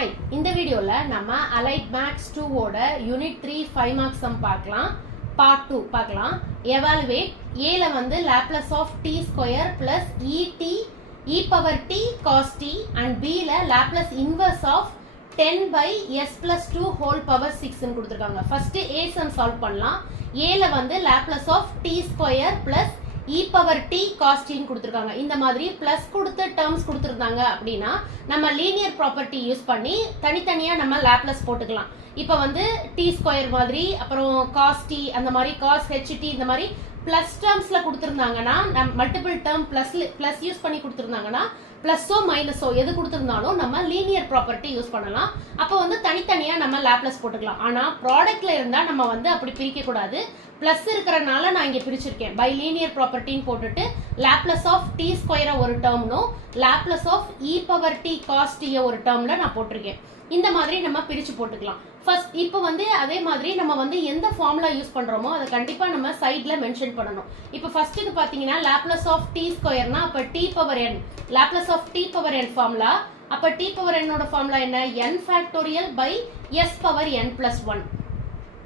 Hi, இந்த வீடியோவில் நம்ம அலைட் மேக்ஸ் 2 ஓட யூனிட் 3 5 மார்க்ஸ் சம் பார்க்கலாம். பார்ட் 2 பார்க்கலாம். எவாலுவேட் ஏல வந்து Laplace of t square plus இடி e power t cos t and பில Laplace inverse of 10 by s plus 2 whole power 6 கொடுத்துருக்காங்க. ஃபர்ஸ்ட் a சம் சால்வ் பண்ணலாம். ஏல வந்து Laplace of t square plus e power t cos t கொடுத்திருக்காங்க. இந்த மாதிரி plus கொடுத்த டேர்ம்ஸ் கொடுத்திருந்தாங்க அப்படின்னா நம்ம லீனியர் ப்ராப்பர்ட்டி யூஸ் பண்ணி தனித்தனியா நம்ம லாப்லஸ் போட்டுக்கலாம். இப்போ வந்து t ஸ்கொயர் மாதிரி அப்புறம் cos t அந்த மாதிரி cos h t இந்த மாதிரி பிளஸ் டேர்ம்ஸ்ல கொடுத்திருந்தாங்கன்னா மல்டிபிள் டேர்ம் பிளஸ் யூஸ் பண்ணி கொடுத்திருந்தாங்கன்னா பிளஸோ மைனஸோ எது கொடுத்திருந்தாலும் நம்ம லீனியர் ப்ராப்பர்ட்டி யூஸ் பண்ணலாம். அப்போ வந்து தனித்தனியா நம்ம லாப்லஸ் போட்டுக்கலாம். ஆனா ப்ராடக்ட்ல இருந்தா நம்ம வந்து அப்படி பிரிக்க கூடாது. பிளஸ் இருக்கிறனால நான் இங்க பிரிச்சிருக்கேன். பை லீனியர் ப்ராப்பர்ட்டின்னு போட்டுட்டு லாப்லஸ் ஆஃப் டி ஸ்கொயரை ஒரு டேர்ம்னும் Laplace of e power t cos t ஒரு டேர்ம்ல நான் போட்டிருக்கேன். இந்த மாதிரி நம்ம பிரிச்சு போட்டுக்கலாம். ஃபர்ஸ்ட் இப்போ வந்து அதே மாதிரி நம்ம வந்து எந்த ஃபார்முலா யூஸ் பண்றோமோ அதை கண்டிப்பா நம்ம சைட்ல மென்ஷன் பண்ணணும். இப்போ ஃபர்ஸ்ட்டுக்கு பாத்தீங்கன்னா லாப்லஸ் ஆஃப் டி ஸ்கொயர்னா அப்ப t power n, Laplace of t power n formula. அப்ப டி பவர் n ஓட ஃபார்முலா என்ன? n factorial by s power n plus 1.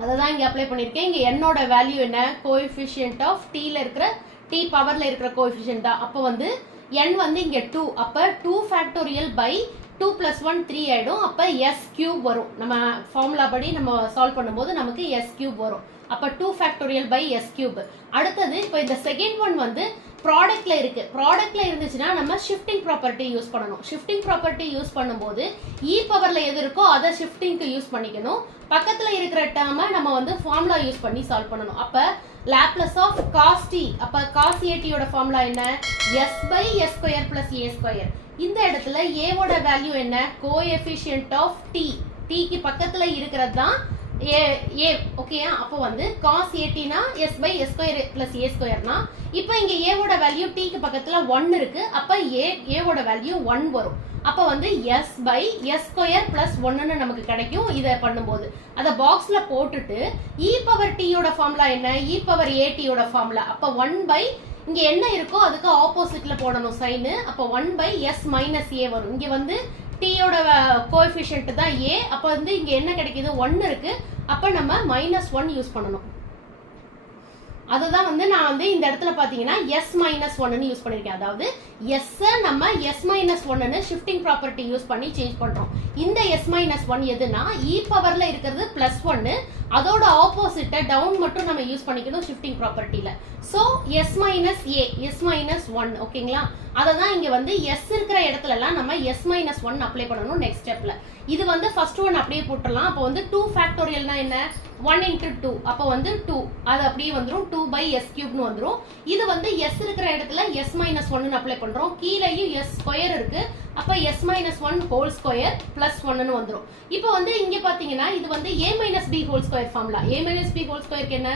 அததான் இங்க அப்ளை பண்ணிருக்கேன். இங்க n ஓட வேல்யூ என்ன? கோஎஃபிஷியன்ட் ஆஃப் t ல இருக்கிற t பவர்ல இருக்கிற கோஎஃபிஷியன்ட் தான். அப்ப வந்து n வந்து இங்க 2. அப்ப 2 ஃபேக்டோரியல் பை 2 plus 1 3 ஆயிடும். அப்ப s cube வரும். நம்ம ஃபார்முலா படி நம்ம சால்வ் பண்ணும்போது நமக்கு s cube வரும். அப்ப 2 ஃபேக்டோரியல் பை s cube. அடுத்தது இப்போ இந்த செகண்ட் ஒன் வந்து ப்ராடக்ட்ல இருக்கு. ப்ராடக்ட்ல இருந்துச்சுன்னா நம்ம ஷிஃப்டிங் ப்ராப்பர்ட்டி யூஸ் பண்ணணும். ஷிஃப்டிங் ப்ராப்பர்ட்டி யூஸ் பண்ணும்போது இ பவர்ல எது இருக்கோ அதை ஷிஃப்டிங்க்கு யூஸ் பண்ணிக்கணும். பக்கத்துல இருக்கிற டேர்மை நம்ம வந்து ஃபார்முலா யூஸ் பண்ணி சால்வ் பண்ணணும். அப்ப லாப்லஸ் ஆஃப் காஸ் டி, அப்ப காஸ் ஏடி யோட ஃபார்முலா என்ன? s by s square plus a square. இந்த இடத்துல a ஓட வேல்யூ என்ன? கோஎஃபிஷியன்ட் ஆஃப் t, t க்கு பக்கத்துல இருக்கிறது தான் a. ஓகேயா? அப்போ வந்து cos at னா s by s square plus a ஸ்கொயர்னா இப்போ இங்க a ஓட வேல்யூ t க்கு பக்கத்துல 1 இருக்கு. அப்ப a ஓட வேல்யூ 1 வரும். அப்ப வந்து s by s square plus 1 ன்னு நமக்கு கிடைக்கும். இத பண்ணும்போது அத பாக்ஸ்ல போட்டுட்டு e பவர் t யோட ஃபார்முலா என்ன? e பவர் at யோட ஃபார்முலா. அப்ப 1 by இங்க என்ன இருக்கோ அதுக்கு ஆப்போசிட்ல போடணும் சைன். அப்ப 1 by s மைனஸ் a வரும். இங்க வந்து t யோட கோஎஃபிஷியன்ட் தான் a. அப்ப வந்து இங்க என்ன கிடைக்குது? 1 இருக்கு. அப்ப நம்ம -1 யூஸ் பண்ணணும். அதுதான் வந்து நான் வந்து இந்த இடத்துல பாத்தீங்கன்னா s மைனஸ் 1 யூஸ் பண்ணிருக்கேன். அதாவது s நம்ம s minus 1 shifting property use பண்ணி சேஞ்ச் பண்றோம். இந்த s மைனஸ் 1 எதுனா e பவர்ல இருக்கிறது பிளஸ் 1, அதோட ஆப்போசிட்ட டவுன் மட்டும் நம்ம யூஸ் பண்ணிக்கணும் ஷிஃப்டிங் ப்ராப்பர்ட்டில. So s minus a, s minus 1. ஓகேங்களா? அததான் இங்க வந்து s இருக்கிற இடத்துல எல்லாம் நம்ம s மைனஸ் 1 அப்ளை பண்ணணும் நெக்ஸ்ட் ஸ்டெப்ல. இது வந்து ஃபர்ஸ்ட் ஒன் அப்படியே போட்டுடலாம். அப்போ வந்து 2 ஃபேக்டோரியல்னா என்ன? 1 into 2. அப்போ வந்து 2 அது அப்படியே வந்துரும். 2 by s cube னு வந்துரும். இது வந்து s இருக்கிற இடத்துல s minus 1 னு அப்ளை பண்றோம். கீழேயும் s ஸ்கொயர் இருக்கு. அப்ப s minus 1 whole square plus 1 னு வந்துரும். இப்போ வந்து இங்க பாத்தீங்கன்னா இது வந்து a minus b whole square formula. a minus b whole square என்ன?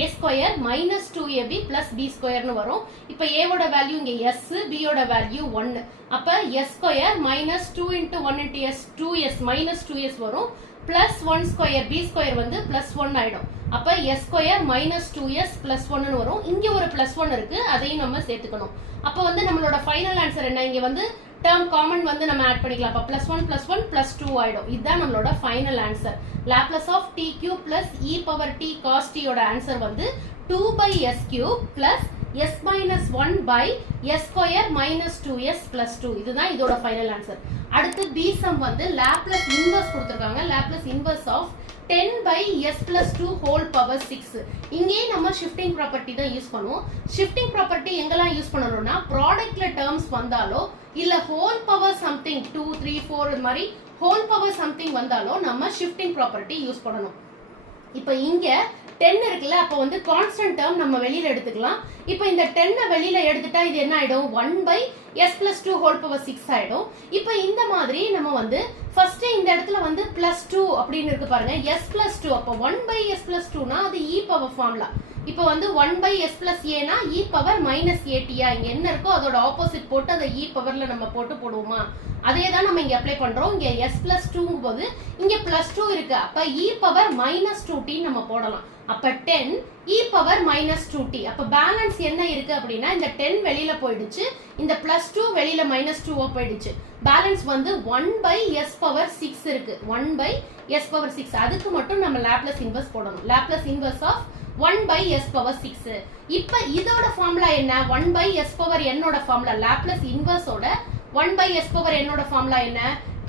a square minus 2ab plus b square னு வரும். இப்போ a ஓட வேல்யூ இங்க s, b ஓட வேல்யூ 1. அப்ப s square minus 2 into 1 into s 2s minus 2s வரும். plus 1 square b square வந்து plus 1 ஆயிடும். அப்ப s square minus 2s plus 1 னு வரும். இங்க ஒரு plus 1 இருக்கு. அதையும் நம்ம சேர்த்துக்கணும். அப்ப வந்து நம்மளோட ஃபைனல் ஆன்சர் என்ன? இங்க வந்து டேர்ம் காமன் வந்து நம்ம ஆட் பண்ணிக்கலாம். அப்ப +1 +1 +2 ஆயிடும். இதுதான் நம்மளோட final answer. Laplace of t cube plus e power t cos t யோட ஆன்சர் வந்து 2 by s cube plus s minus 1 by s square minus 2s plus 2. இதுதான் இதோட ஃபைனல் ஆன்சர். அடுத்து b சம் வந்து லாப்லஸ் இன்வர்ஸ் கொடுத்திருக்காங்க. Laplace inverse of 10 by s plus 2 whole power 6. இங்கே நம்ம shifting property தான் யூஸ் பண்ணுவோம். ஷிஃப்டிங் ப்ராப்பர்ட்டி எங்கெல்லாம் யூஸ் பண்ணணும்னா ப்ராடக்ட்ல டேர்ம்ஸ் வந்தாலோ இல்ல ஹோல் பவர் சம்திங் 2 3 4 இந்த மாதிரி ஹோல் பவர் சம்திங் வந்தாலோ நம்ம ஷிஃப்டிங் ப்ராப்பர்ட்டி யூஸ் பண்ணணும். இப்போ இங்க 10 இருக்குல்ல, அப்ப வந்து கான்ஸ்டன்ட் டேர்ம் நம்ம வெளியில எடுத்துக்கலாம். இப்போ இந்த 10 வெளியில எடுத்துட்டா இது என்ன ஆயிடும்? 1 by s plus 2 whole power 6 ஆயிடும். இப்போ இந்த மாதிரி நம்ம வந்து ஃபர்ஸ்ட் இந்த இடத்துல வந்து +2 அப்படின்னு இருக்கு பாருங்க. s plus 2. அப்ப 1 by s plus 2 னா அது e பவர் ஃபார்முலா. இப்போ வந்து 1 by s plus a னா e பவர் minus at. இங்க என்ன இருக்கோ அதோட ஆப்போசிட் போட்டு அதை e பவர்ல நம்ம போடுவோமா? அதே தான் நம்ம இங்க அப்ளை பண்றோம். இங்க s plus 2 போது இங்க +2 இருக்கு. அப்ப e பவர் minus 2t நம்ம போடலாம். அப்ப 10 e பவர் minus 2t. அப்ப பேலன்ஸ் என்ன இருக்கு அப்படின்னா இந்த 10 வெளியில போயிடுச்சு. இந்த 2 வெளியில -2 போயிடுச்சு. பேலன்ஸ் வந்து 1/s பவர் 6 இருக்கு. 1/s பவர் 6 அதுக்கு மட்டும் நம்ம லாப்லேஸ் இன்வெர்ஸ் போடணும். Laplace inverse of 1/s power 6. இப்போ இதோட ஃபார்முலா என்ன? 1/s பவர் n ஓட ஃபார்முலா லாப்லேஸ் இன்வெர்ஸோட 1/s பவர் n ஓட ஃபார்முலா என்ன?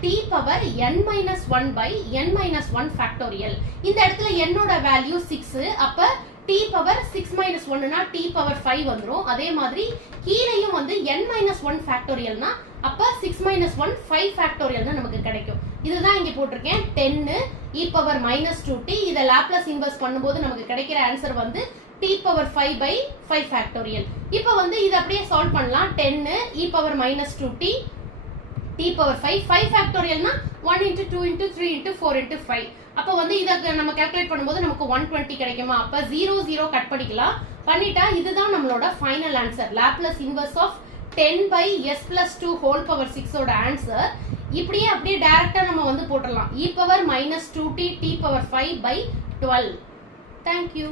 t power n minus 1 by n minus 1 factorial. இந்த இடத்துல n ஓட வேல்யூ 6. அப்ப t பவர் 6 minus 1 னா t பவர் 5 வந்துரும். அதே மாதிரி கீழையும் வந்து n minus 1 factorial னா அப்ப 6 minus 1 5 factorial னா நமக்கு கிடைக்கும். இதுதான் இங்க போட்டிருக்கேன் 10 e பவர் -2t. இத லாப்லேஸ் இன்வெர்ஸ் பண்ணும்போது நமக்கு கிடைக்கிற ஆன்சர் வந்து t பவர் 5 by 5 factorial. இப்போ வந்து இத அப்படியே சால்வ் பண்ணலாம். 10 e power -2t t power 5 factorial னா 1 into 2 into 3 into 4 into 5. அப்ப வந்து இத நம்ம கால்குலேட் பண்ணும்போது நமக்கு 120 கிடைக்குமா? அப்ப 0 கட் பண்ணிக்கலாம். பண்ணிட்டா இதுதான் நம்மளோட final answer. Laplace inverse of 10/s plus 2 whole power 6 ஓட ஆன்சர். இப்படியே அப்படியே டைரக்டா நம்ம வந்து போட்டுடலாம். e power -2t t power 5/12. Thank you.